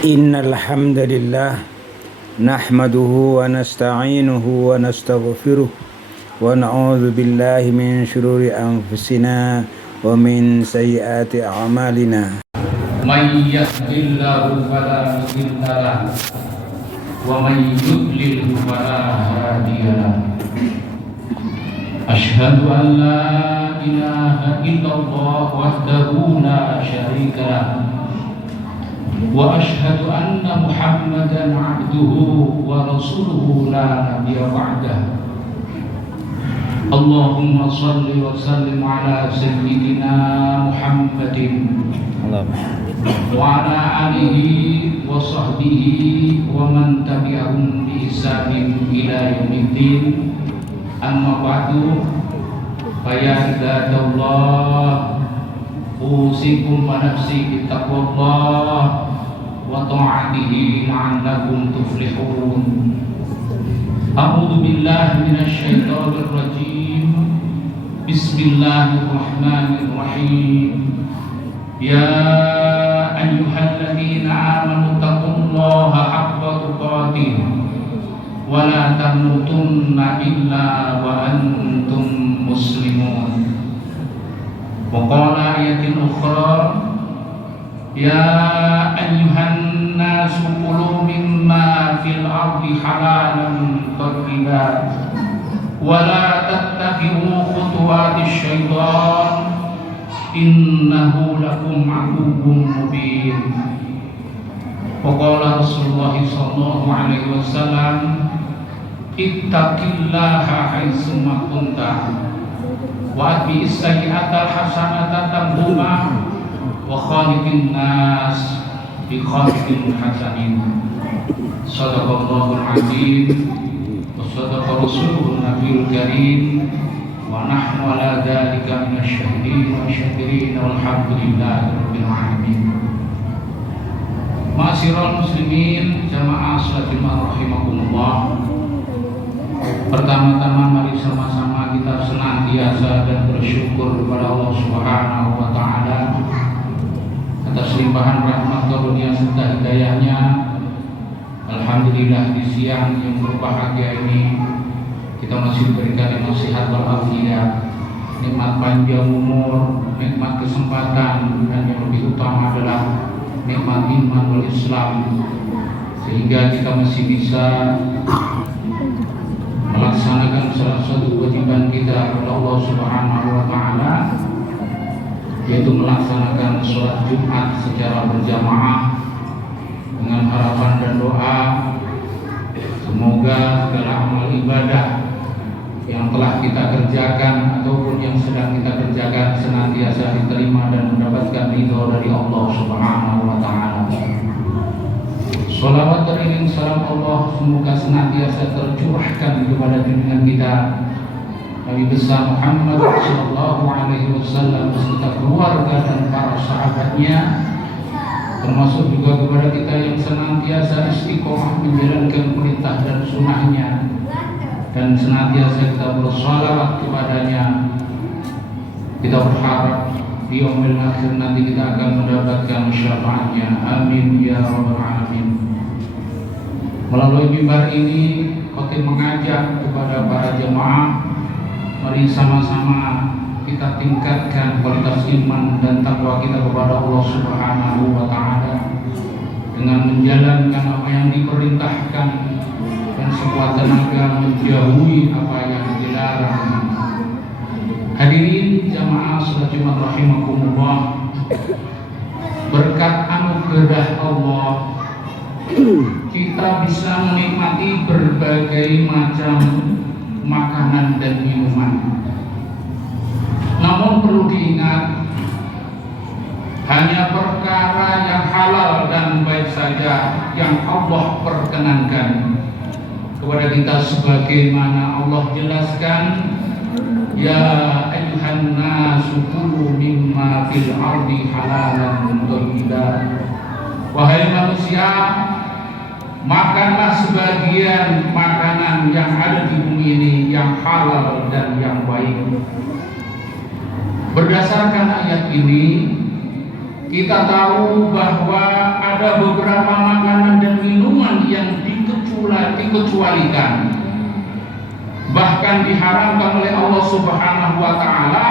Innal hamdalillah nahmaduhu wa nasta'inuhu wa nastaghfiruh wa na'udzu billahi min shururi anfusina wa min sayyiati a'malina. May yahdihillahu fala mudilla lahu wa may yudlil fala hadiya lahu. Asyhadu an la ilaha illallah wahdahu la syarika lahu wa asyhadu anna Muhammadan abduhu wa rasuluhu la nabiyya ba'dahu. Allahumma shalli wa sallim ala sayyidina Muhammadin wa ala alihi wa sahbihi wa man tabi'ahum bi ihsanin ila yaumiddin. Amma ba'du, fa ya ibadallah, usikum wa nafsi bittaqwallah wa ta'atihi la'allakum tuflihun. A'udzu billahi minasy syaithanir rajim. Bismillahirrahmanirrahim. Ya ayyuhalladzina amanu taqullaha haqqa tuqatih wa la tamutunna illa wa antum muslimun. Wa qala ayatin ukhra, ya ayyuhan nasu kulu mimma fil ardi halalan thayyiban wa la tattabi'u khutuwatish syaitan innahu lakum aduwwun mubin. Wa qala Rasulullah sallallahu alaihi wasallam, ittaqillaha haitsu ma kunta wa atbi'is sayyi'atal hasanata tamhuha wa khaliqin nas bi khaliqin hasanin. Shadaqallahul azim wa shadaqa rasuluhun nabiyul karim wa nahnu ala dzalika minasyahidin wa syakirin walhamdulillahi rabbil alamin. Ma'asyiral muslimin jamaah salatul rahimakumullah. Pertama-tama mari sama-sama kita senantiasa dan bersyukur kepada Allah Subhanahu wa taala atas limpahan rahmat karunia serta hidayahnya. Alhamdulillah di siang yang berbahagia ini kita masih diberikan nasihat walafiat, nikmat panjang umur, nikmat kesempatan, dan yang lebih utama adalah nikmat iman wal Islam, sehingga kita masih bisa melaksanakan salah satu kewajiban kita kepada Allah Subhanahu wa taala, yaitu melaksanakan sholat Jumat secara berjamaah dengan harapan dan doa semoga segala amal ibadah yang telah kita kerjakan ataupun yang sedang kita kerjakan senantiasa diterima dan mendapatkan ridho dari Allah Subhanahu wa taala. Shalawat teriring salam Allah semoga senantiasa tercurahkan kepada junjungan kita Nabi besar Muhammad sallallahu alaihi wasallam beserta keluarga dan para sahabatnya, termasuk juga kepada kita yang senantiasa istiqomah menjalankan perintah dan sunnahnya dan senantiasa kita bersalawat kepadanya. Kita berharap di yaumil akhir nanti kita akan mendapatkan syafaatnya. Amin ya rabbal alamin. Melalui mimbar ini khotib mengajak kepada para jemaah, mari sama-sama kita tingkatkan kualitas iman dan takwa kita kepada Allah Subhanahu wa taala dengan menjalankan apa yang diperintahkan dan sekuat tenaga menjauhi apa yang dilarang. Hadirin jamaah salat Jumat rahimakumullah, berkat anugerah Allah kita bisa menikmati berbagai macam makanan dan minuman. Namun perlu diingat, hanya perkara yang halal dan baik saja yang Allah perkenankan kepada kita, sebagaimana Allah jelaskan, ya ayyuhan nasu kulu mimma fil ardi halalan thayyiban. Wahai manusia, makanlah sebagian makanan yang ada di bumi ini yang halal dan yang baik. Berdasarkan ayat ini, kita tahu bahwa ada beberapa makanan dan minuman yang dikecualikan, bahkan diharamkan oleh Allah Subhanahu wa Ta'ala,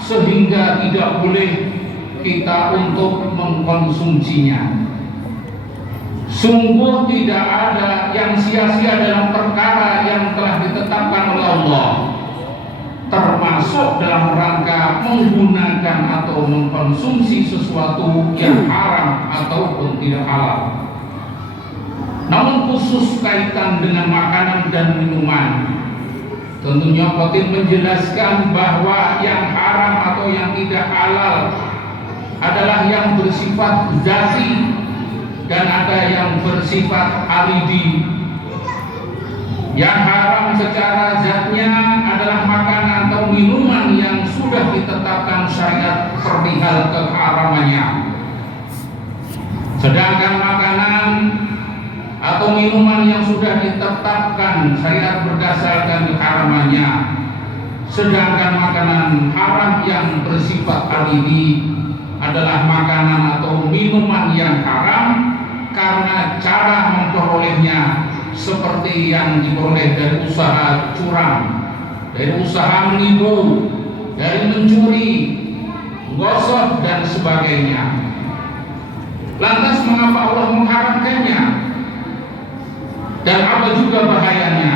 sehingga tidak boleh kita untuk mengkonsumsinya. Sungguh tidak ada yang sia-sia dalam perkara yang telah ditetapkan oleh Allah, termasuk dalam rangka menggunakan atau mengkonsumsi sesuatu yang haram ataupun tidak halal. Namun khusus kaitan dengan makanan dan minuman, tentunya Khotim menjelaskan bahwa yang haram atau yang tidak halal adalah yang bersifat zati dan ada yang bersifat aridi. Yang haram secara zatnya adalah makanan atau minuman yang sudah ditetapkan syariat perihal keharamannya. Sedangkan makanan atau minuman yang sudah ditetapkan syariat berdasarkan keharamannya. Sedangkan makanan haram yang bersifat aridi adalah makanan atau minuman yang haram karena cara memperolehnya seperti yang diperoleh dari usaha curang, dari usaha menipu, dari mencuri, gosok dan sebagainya. Lantas mengapa Allah mengharamkannya? Dan apa juga bahayanya?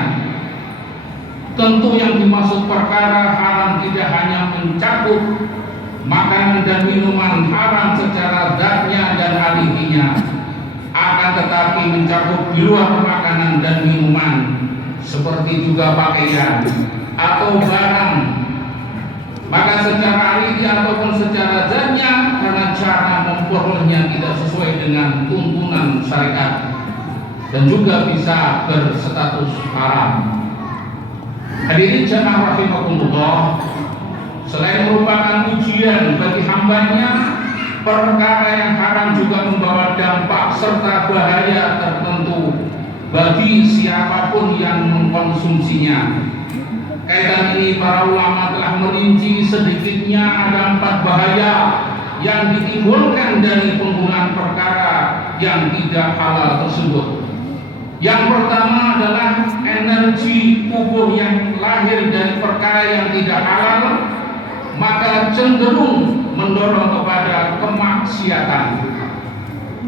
Tentu yang dimaksud perkara haram tidak hanya mencakup makanan dan minuman haram secara zatnya dan alihinya, akan tetapi mencakup di luar makanan dan minuman, seperti juga pakaian atau barang. Maka secara alihi ataupun secara zatnya, karena cara memperolehnya tidak sesuai dengan tuntunan syariat dan juga bisa berstatus haram. Hadirin jamaah rahimakumullah, selain merupakan ujian bagi hambanya, perkara yang haram juga membawa dampak serta bahaya tertentu bagi siapapun yang mengkonsumsinya. Kaitan ini para ulama telah merinci sedikitnya ada 4 bahaya yang ditimbulkan dari penggunaan perkara yang tidak halal tersebut. Yang pertama adalah energi tubuh yang lahir dari perkara yang tidak halal, maka cenderung mendorong kepada kemaksiatan.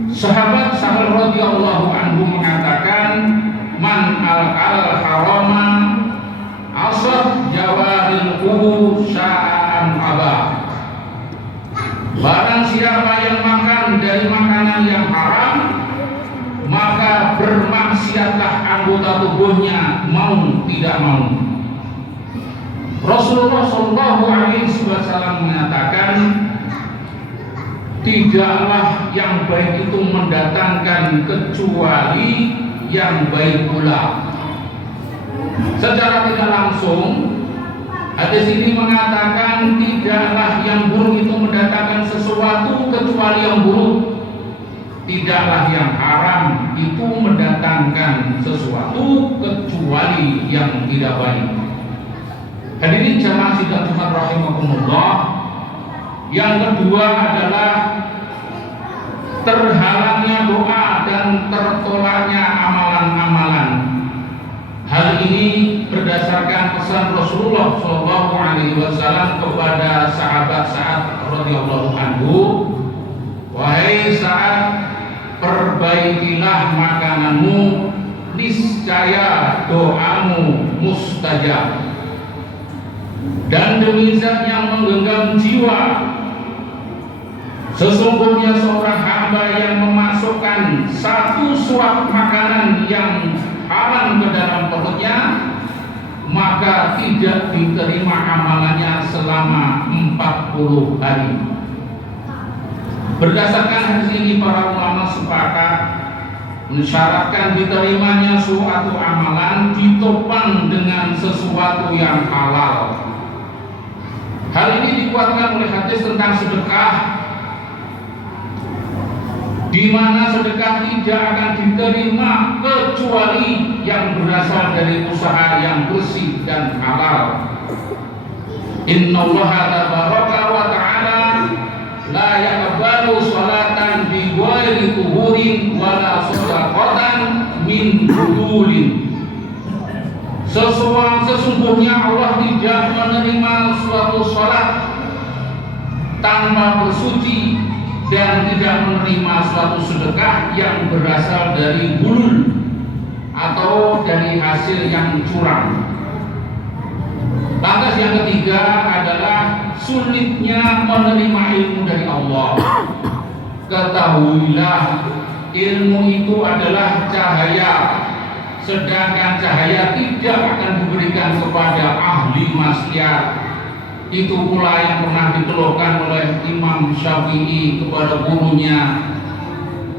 Sahabat Sahal radhiyallahu anhu mengatakan, man al harama asad jawaril qubu sya'an abah. Barang siapa yang makan dari makanan yang haram, maka bermaksiatlah anggota tubuhnya mau tidak mau. Rasulullah Shallallahu Alaihi Wasallam mengatakan, tidaklah yang baik itu mendatangkan kecuali yang baik pula. Secara tidak langsung, hadis ini mengatakan tidaklah yang buruk itu mendatangkan sesuatu kecuali yang buruk. Tidaklah yang haram itu mendatangkan sesuatu kecuali yang tidak baik. Hadirin jamaah sidang Jumat rahimakumullah. Yang kedua adalah terhalangnya doa dan tertolaknya amalan-amalan. Hal ini berdasarkan pesan Rasulullah Shallallahu Alaihi Wasallam kepada sahabat Sa'ad radhiyallahu anhu, wahai Sa'ad, perbaikilah makananmu, niscaya doamu mustajab. Dan demi zat yang menggenggam jiwa, sesungguhnya seorang hamba yang memasukkan satu suap makanan yang haram ke dalam perutnya, maka tidak diterima amalannya selama 40 hari. Berdasarkan hadis ini, para ulama sepakat mensyaratkan diterimanya suatu amalan ditopang dengan sesuatu yang halal. Hal ini dikuatkan oleh hadis tentang sedekah, di mana sedekah tidak akan diterima kecuali yang berasal dari usaha yang bersih dan halal. Innallaha tabaraka wa ta'ala la yaqbalu sholatan bi ghairi tuhurin wala shadaqatan min budulin. Sesungguhnya Allah tidak menerima suatu sholat tanpa bersuci dan tidak menerima suatu sedekah yang berasal dari gulul atau dari hasil yang curang. Lantas yang ketiga adalah sulitnya menerima ilmu dari Allah. Ketahuilah, ilmu itu adalah cahaya, sedangkan cahaya tidak akan diberikan kepada ahli maksiat. Itu pula yang pernah dikeluhkan oleh Imam Syafi'i kepada gurunya.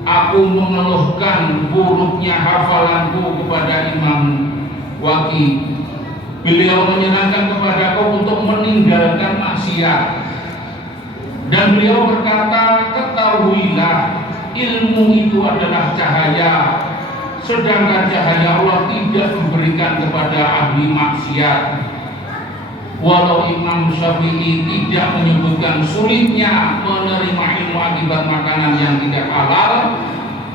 Aku mengeluhkan buruknya hafalanku kepada Imam Waqi. Beliau menyenangkan kepadaku untuk meninggalkan maksiat. Dan beliau berkata, ketahuilah, ilmu itu adalah cahaya, sedangkan cahaya Allah tidak diberikan kepada ahli maksiat. Walau Imam Syafi'i tidak menyebutkan sulitnya menerima ilmu akibat makanan yang tidak halal,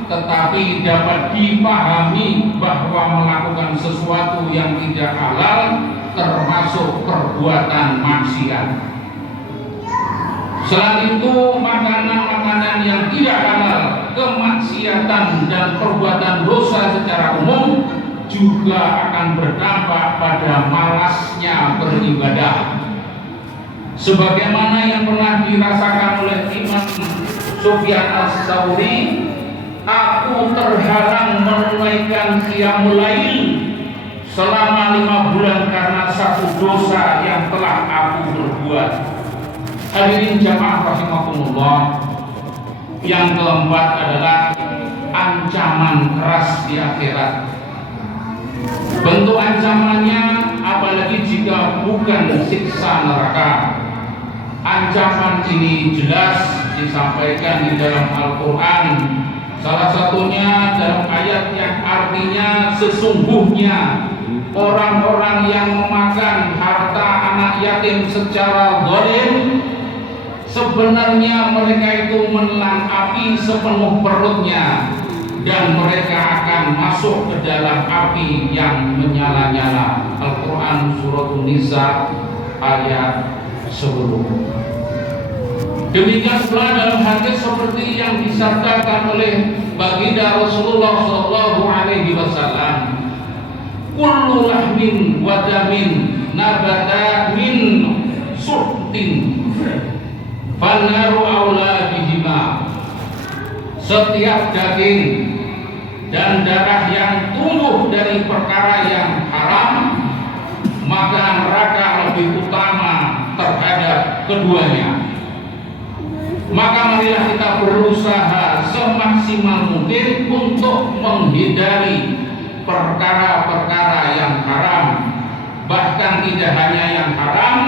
tetapi dapat dipahami bahwa melakukan sesuatu yang tidak halal termasuk perbuatan maksiat. Selain itu, makanan-makanan yang tidak halal, kemaksiatan dan perbuatan dosa secara umum juga akan berdampak pada malasnya beribadah. Sebagaimana yang pernah dirasakan oleh Imam Sufyan Ats-Tsauri, aku terhalang menunaikan qiyamul lail selama 5 bulan karena satu dosa yang telah aku berbuat. Hadirin jamaah rahimakumullah, yang keempat adalah ancaman keras di akhirat. Bentuk ancamannya, apalagi jika bukan siksa neraka. Ancaman ini jelas disampaikan di dalam Al-Quran. Salah satunya dalam ayat yang artinya sesungguhnya orang-orang yang memakan harta anak yatim secara zalim, sebenarnya mereka itu menelan api sepenuh perutnya, dan mereka akan masuk ke dalam api yang menyala-nyala. Al-Quran Surat An-Nisa ayat 10. Demikian pula dalam hadis seperti yang disabdakan oleh baginda Rasulullah SAW, kullu lahmin wa damin nabata min suhtin fannaru aula bihima. Setiap daging dan darah yang tumbuh dari perkara yang haram, maka neraka lebih utama terhadap keduanya. Maka marilah kita berusaha semaksimal mungkin untuk menghindari perkara-perkara yang haram. Bahkan tidak hanya yang haram,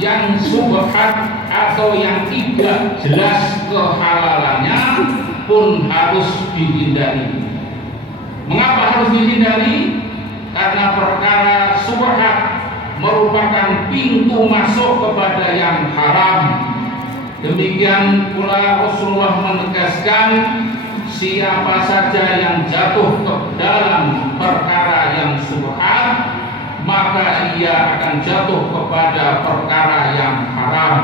yang subhat atau yang tidak jelas kehalalannya pun harus dihindari. Mengapa harus dihindari? Karena perkara subhat merupakan pintu masuk kepada yang haram. Demikian pula Rasulullah menegaskan, siapa saja yang jatuh ke dalam perkara yang subhat, maka ia akan jatuh kepada perkara yang haram.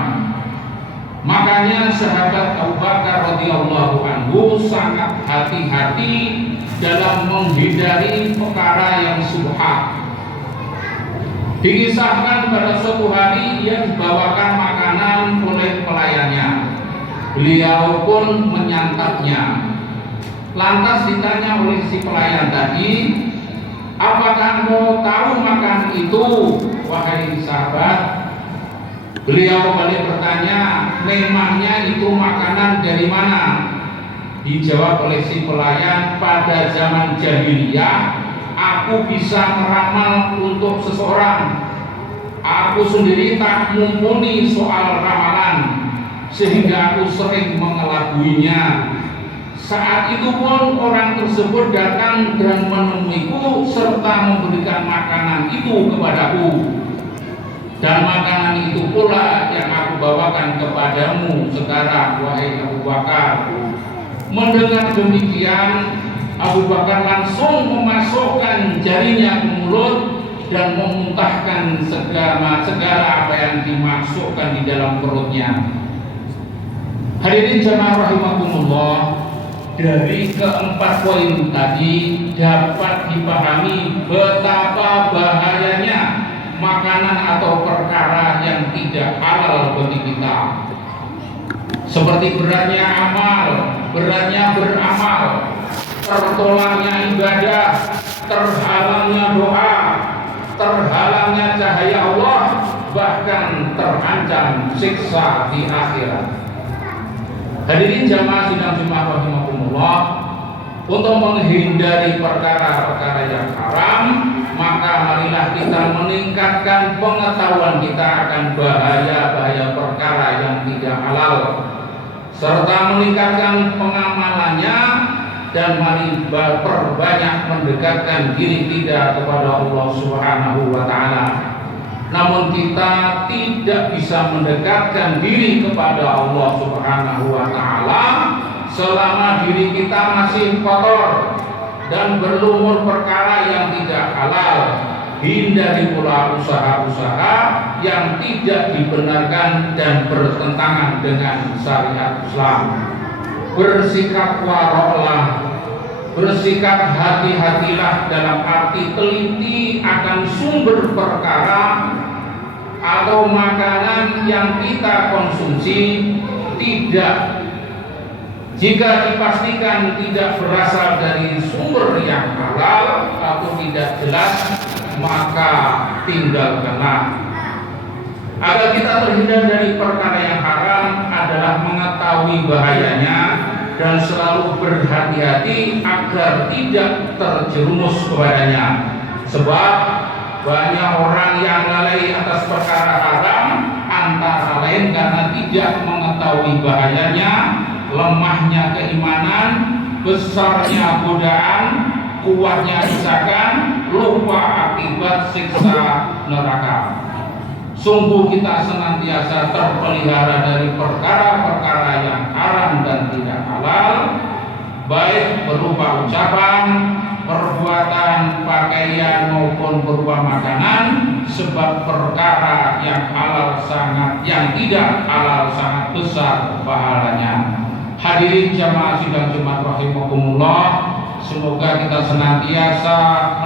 Makanya sahabat Abu Bakar radhiyallahu anhu sangat hati-hati dalam menghindari perkara yang subhat. Dikisahkan pada suatu hari ia dibawakan makanan oleh pelayannya. Beliau pun menyantapnya. Lantas ditanya oleh si pelayan tadi, apakah engkau tahu makanan itu, wahai sahabat? Beliau balik bertanya, memangnya itu makanan dari mana? Dijawab oleh si pelayan, pada zaman jahiliyah aku bisa meramal untuk seseorang. Aku sendiri tak mumpuni soal ramalan, sehingga aku sering mengelabuinya. Saat itu pun orang tersebut datang dan menemuiku serta memberikan makanan itu kepadaku. Dan makanan itu pula yang aku bawakan kepadamu sekarang, wahai Abu Bakar. Mendengar demikian, Abu Bakar langsung memasukkan jarinya ke mulut dan memuntahkan segala apa yang dimasukkan di dalam perutnya. Hadirin jamaah rahimakumullah, dari keempat poin tadi dapat dipahami betapa bahayanya makanan atau perkara yang tidak halal bagi kita. Seperti beratnya amal, beratnya beramal, tertolaknya ibadah, terhalangnya doa, terhalangnya cahaya Allah, bahkan terancam siksa di akhirat. Hadirin jamaah sidang Jumat rahimakumullah, untuk menghindari perkara-perkara yang haram, maka marilah kita meningkatkan pengetahuan kita akan bahaya-bahaya perkara yang tidak halal, serta meningkatkan pengamalannya, dan mari perbanyak mendekatkan diri kita kepada Allah Subhanahu wa Ta'ala. Namun kita tidak bisa mendekatkan diri kepada Allah Subhanahu wa Ta'ala selama diri kita masih kotor dan berlumur perkara yang tidak halal. Hindari pula usaha-usaha yang tidak dibenarkan dan bertentangan dengan syariat Islam. Bersikap waroklah, bersikap hati-hatilah dalam arti teliti akan sumber perkara atau makanan yang kita konsumsi, jika dipastikan tidak berasal dari sumber yang halal atau tidak jelas, maka tinggalkanlah. Agar kita terhindar dari perkara yang haram adalah mengetahui bahayanya dan selalu berhati-hati agar tidak terjerumus kepadanya. Sebab banyak orang yang lalai atas perkara haram, antara lain karena tidak mengetahui bahayanya, lemahnya keimanan, besarnya godaan, kuatnya desakan, lupa akibat siksa neraka. Sungguh kita senantiasa terpelihara dari perkara-perkara yang haram dan tidak halal, baik berupa ucapan, perbuatan, pakaian maupun berupa makanan, sebab perkara yang tidak halal sangat besar pahalanya. Hadirin jamaah sidang Jumat rahimakumullah, semoga kita senantiasa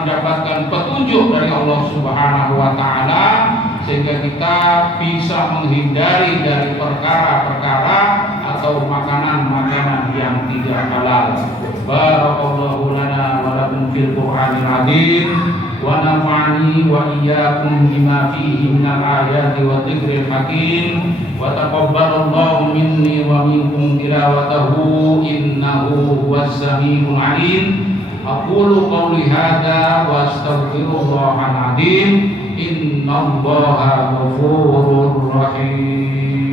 mendapatkan petunjuk dari Allah Subhanahu wa Ta'ala sehingga kita bisa menghindari dari perkara-perkara atau makanan-makanan yang tidak halal. Barakallahu lana wa lakum fil Qur'anil azim wa nafa'ani wa iyyakum bima fihi minal ayati wa dzikril hakim wa taqabbalallahu minni wa minkum tilawatahu innahu huwas samiul alim. Aqulu qawli hadza wa astaghfirullahal azim. Innallaha ghafurur rahim.